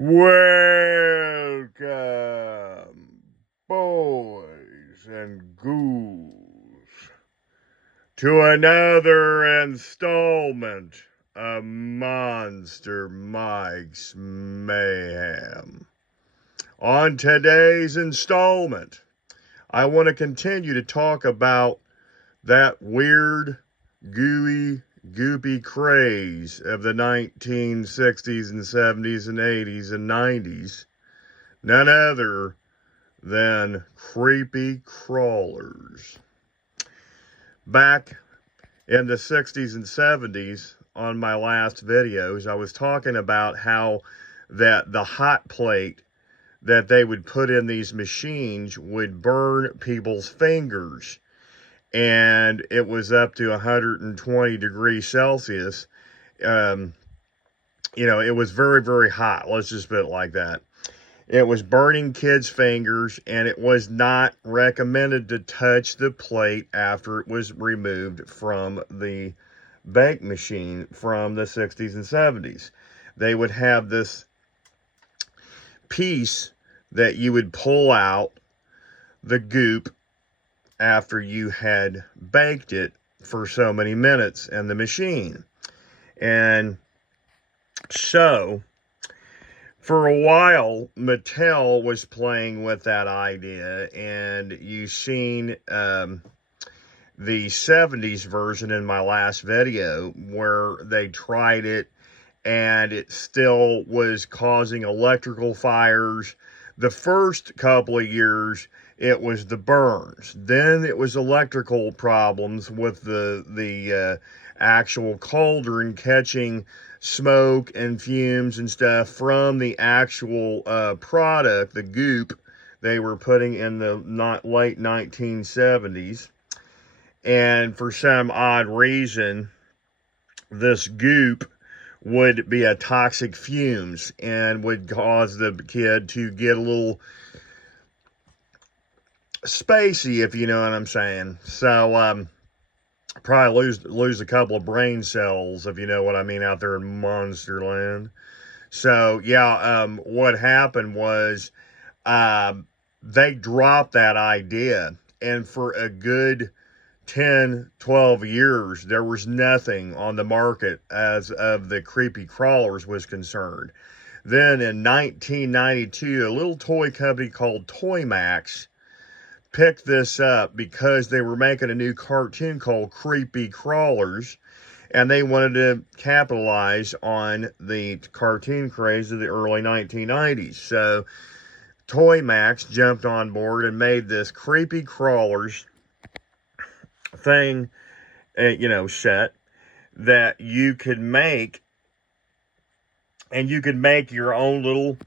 Welcome, boys and ghouls, to another installment of Monster Mike's Mayhem. On today's installment, I want to continue to talk about that weird, gooey, goopy craze of the 1960s and 70s and 80s and 90s. None other than creepy crawlers. Back in the 60s and 70s, on my last videos, I was talking about how that the hot plate that they would put in these machines would burn people's fingers. And it was up to 120 degrees Celsius. It was very, very hot. Let's just put it like that. It was burning kids' fingers, and it was not recommended to touch the plate after it was removed from the bake machine from the 60s and 70s. They would have this piece that you would pull out the goop after you had baked it for so many minutes in the machine. And so, for a while, Mattel was playing with that idea, and you've seen the 70s version in my last video where they tried it, and it still was causing electrical fires. The first couple of years, it was the burns. Then it was electrical problems with the actual cauldron catching smoke and fumes and stuff from the actual product, the goop they were putting in the late 1970s. And for some odd reason, this goop would be a toxic fumes and would cause the kid to get a little spacey, if you know what I'm saying. So, probably lose a couple of brain cells, if you know what I mean, out there in Monsterland. So, yeah, what happened was, they dropped that idea, and for a good 10, 12 years, there was nothing on the market as of the creepy crawlers was concerned. Then in 1992, a little toy company called ToyMax picked this up because they were making a new cartoon called CreepyCrawlers, and they wanted to capitalize on the cartoon craze of the early 1990s. So ToyMax jumped on board and made this CreepyCrawlers thing, set that you could make, and you could make your own little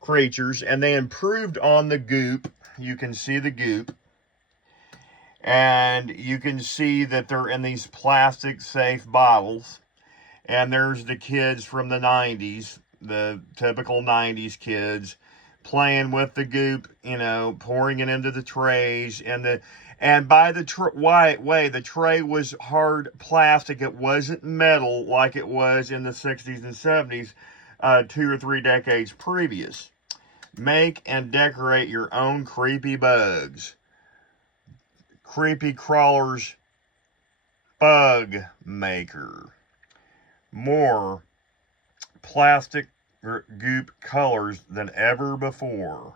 creatures, and they improved on the goop. You can see the goop, and you can see that they're in these plastic safe bottles, and there's the kids from the 90s, the typical 90s kids playing with the goop, pouring it into the trays, and by the way, the tray was hard plastic. It wasn't metal like it was in the 60s and 70s, 2 or 3 decades previous. Make and decorate your own creepy bugs. Creepy Crawlers Bug Maker. More plastic goop colors than ever before.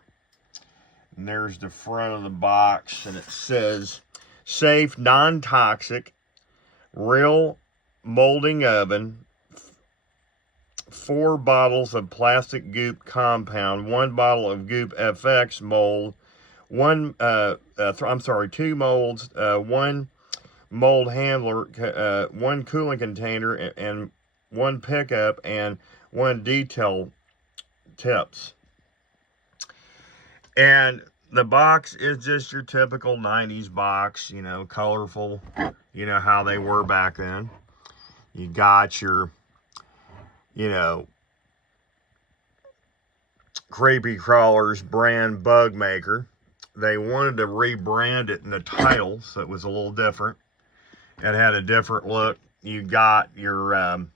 And there's the front of the box, and it says, safe, non-toxic, real molding oven, 4 bottles of plastic goop compound, 1 bottle of goop FX mold, 2 molds, 1 mold handler, 1 cooling container, and 1 pickup, and 1 detail tips. And the box is just your typical 90s box, colorful, how they were back then. You got your, Creepy Crawlers brand bug maker. They wanted to rebrand it in the title, so it was a little different. It had a different look. You got your,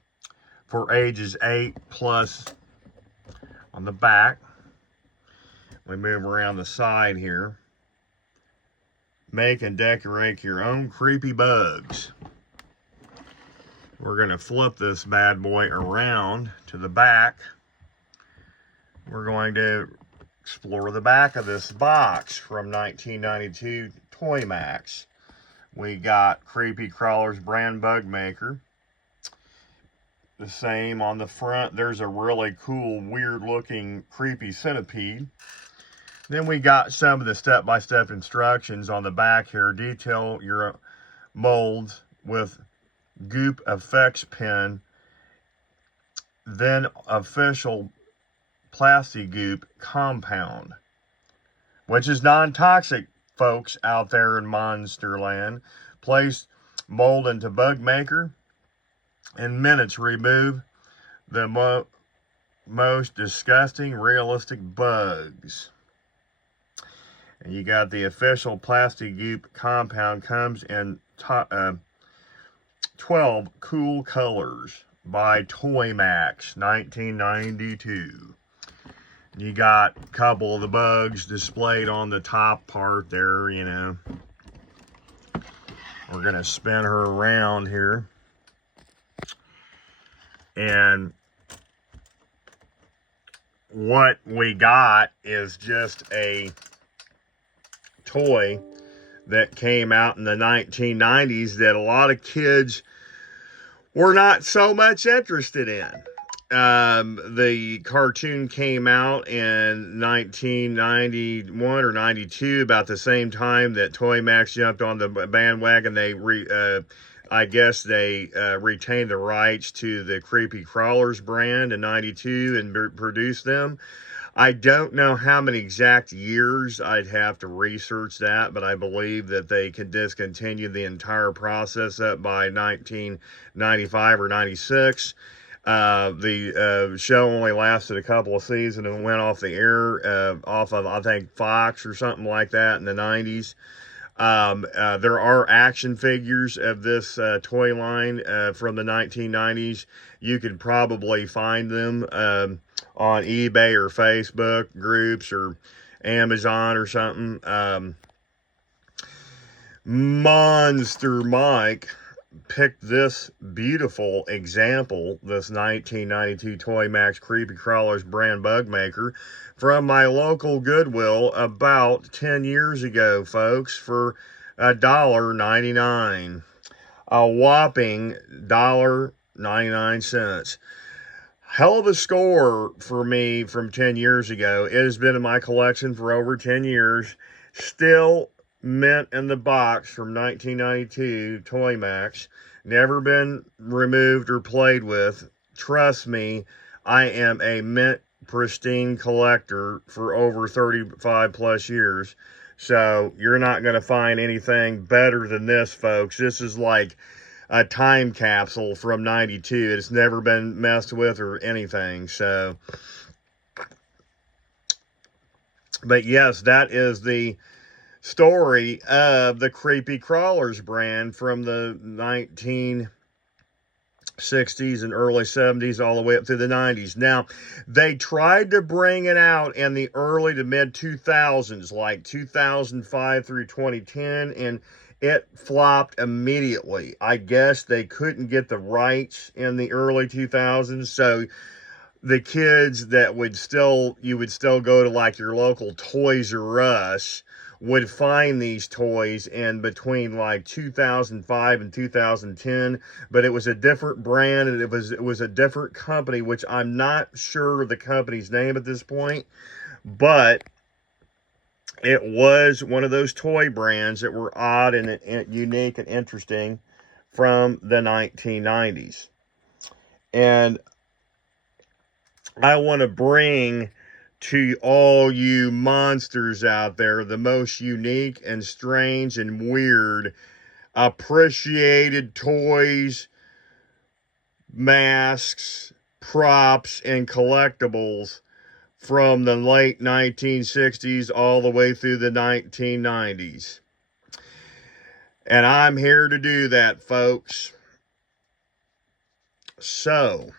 for ages 8 plus on the back. We move around the side here. Make and decorate your own creepy bugs. We're going to flip this bad boy around to the back. We're going to explore the back of this box from 1992 ToyMax. We got CreepyCrawlers brand bug maker. The same on the front. There's a really cool, weird looking creepy centipede. Then we got some of the step-by-step instructions on the back here. Detail your molds with goop effects pen. Then official plastic goop compound, which is non-toxic, folks out there in Monsterland. Place mold into bug maker. In minutes, remove the most disgusting, realistic bugs. And you got the official plastic goop compound. Comes in 12 cool colors by ToyMax, 1992. You got a couple of the bugs displayed on the top part there, you know. We're going to spin her around here. And what we got is just a toy that came out in the 1990s that a lot of kids were not so much interested in. The cartoon came out in 1991 or 92, about the same time that ToyMax jumped on the bandwagon. I guess they retained the rights to the CreepyCrawlers brand in 92 and produced them. I don't know how many exact years. I'd have to research that, but I believe that they could discontinue the entire process up by 1995 or 96. The show only lasted a couple of seasons and went off the air off of, I think, Fox or something like that in the 90s. There are action figures of this toy line from the 1990s. You could probably find them on eBay or Facebook groups or Amazon or something. Monster Mike picked this beautiful example, this 1992 ToyMax CreepyCrawlers brand bug maker, from my local Goodwill about 10 years ago, folks, for $1.99. A whopping $1.99. Hell of a score for me from 10 years ago. It has been in my collection for over 10 years. Still mint in the box from 1992 ToyMax. Never been removed or played with. Trust me, I am a mint pristine collector for over 35 plus years. So you're not going to find anything better than this, folks. This is like a time capsule from 92. It's never been messed with or anything. So, but yes, that is the story of the CreepyCrawlers brand from the 1960s and early 70s all the way up through the 90s. Now, they tried to bring it out in the early to mid 2000s, like 2005 through 2010, and it flopped immediately. I guess they couldn't get the rights in the early 2000s, so the kids that you would still go to like your local Toys R Us would find these toys in between like 2005 and 2010, but it was a different brand and it was a different company, which I'm not sure of the company's name at this point, but it was one of those toy brands that were odd and unique and interesting from the 1990s. And I want to bring to all you monsters out there the most unique and strange and weird appreciated toys, masks, props, and collectibles from the late 1960s all the way through the 1990s. And I'm here to do that, folks. So,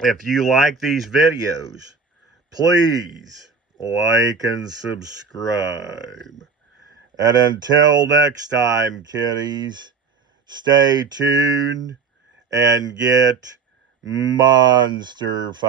if you like these videos, Please like and subscribe. And until next time, kiddies, stay tuned and get monster-fied.